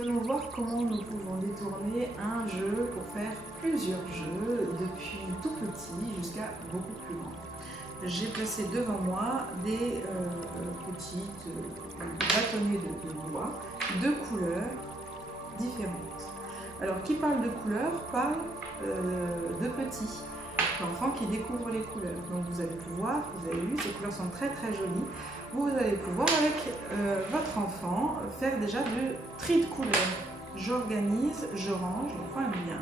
Nous allons voir comment nous pouvons détourner un jeu pour faire plusieurs jeux, depuis tout petit jusqu'à beaucoup plus grand. J'ai placé devant moi des petites bâtonnets de bois de couleurs différentes. Alors, qui parle de couleurs parle de petits, l'enfant qui découvre les couleurs. Donc vous allez pouvoir, vous avez vu, ces couleurs sont très très jolies. Vous allez pouvoir avec votre enfant faire déjà du tri de couleurs. J'organise, je range, enfin bien,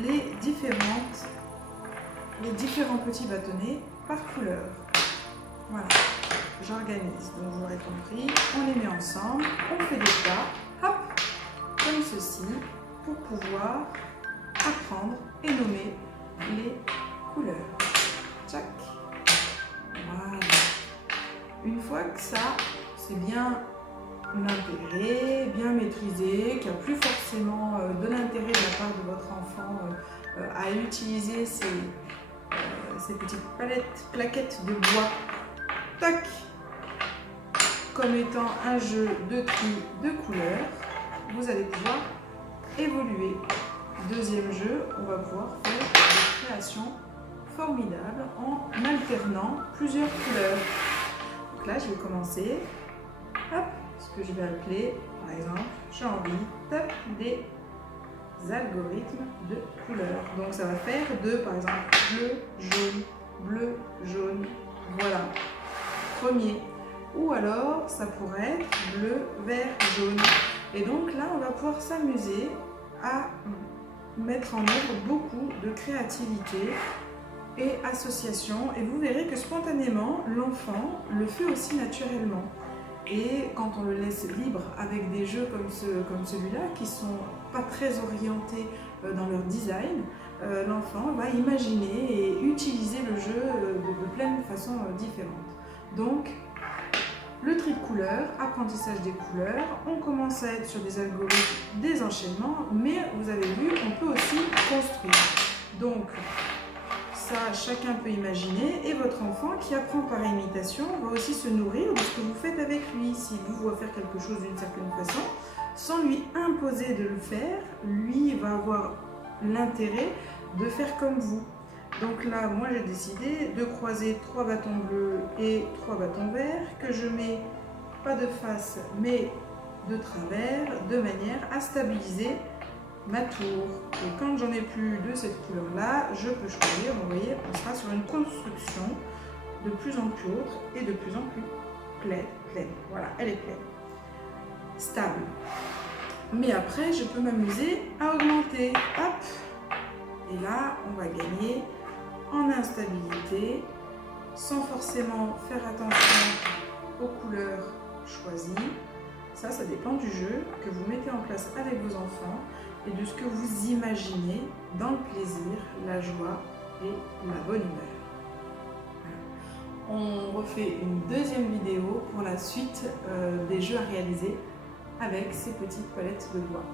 les différents petits bâtonnets par couleur. Voilà, j'organise. Donc vous l'aurez compris, on les met ensemble, on fait des pas, hop, comme ceci, pour pouvoir apprendre et nommer les couleurs. Tchac. Voilà. Une fois que ça, c'est bien intégré, bien maîtrisé, qu'il n'y a plus forcément de l'intérêt de la part de votre enfant à utiliser ces petites plaquettes de bois, tac, comme étant un jeu de tri de couleurs, vous allez pouvoir évoluer. Deuxième jeu, on va pouvoir faire des créations formidables en alternant plusieurs couleurs. Donc là, je vais commencer, hop, ce que je vais appeler, par exemple, j'ai envie, tape, des algorithmes de couleurs. Donc ça va faire par exemple, bleu, jaune, voilà, premier. Ou alors, ça pourrait être bleu, vert, jaune. Et donc là, on va pouvoir s'amuser à mettre en œuvre beaucoup de créativité et association, et vous verrez que spontanément l'enfant le fait aussi naturellement. Et quand on le laisse libre avec des jeux comme celui-là qui sont pas très orientés dans leur design, l'enfant va imaginer et utiliser le jeu de plein de façons différentes. Donc le tri de couleurs, apprentissage des couleurs, on commence à être sur des algorithmes, des enchaînements, mais vous avez vu, on peut aussi construire. Donc ça, chacun peut imaginer, et votre enfant qui apprend par imitation va aussi se nourrir de ce que vous faites avec lui. Si vous voulez faire quelque chose d'une certaine façon, sans lui imposer de le faire, lui va avoir l'intérêt de faire comme vous. Donc là, moi j'ai décidé de croiser 3 bâtons bleus et 3 bâtons verts que je mets pas de face mais de travers, de manière à stabiliser ma tour. Et quand j'en ai plus de cette couleur là, je peux choisir, vous voyez, on sera sur une construction de plus en plus haute et de plus en plus pleine. Voilà, elle est pleine, stable. Mais après, je peux m'amuser à augmenter, hop, et là, on va gagner en instabilité, sans forcément faire attention aux couleurs choisies. Ça dépend du jeu que vous mettez en place avec vos enfants et de ce que vous imaginez dans le plaisir, la joie et la bonne humeur. On refait une deuxième vidéo pour la suite des jeux à réaliser avec ces petites palettes de bois.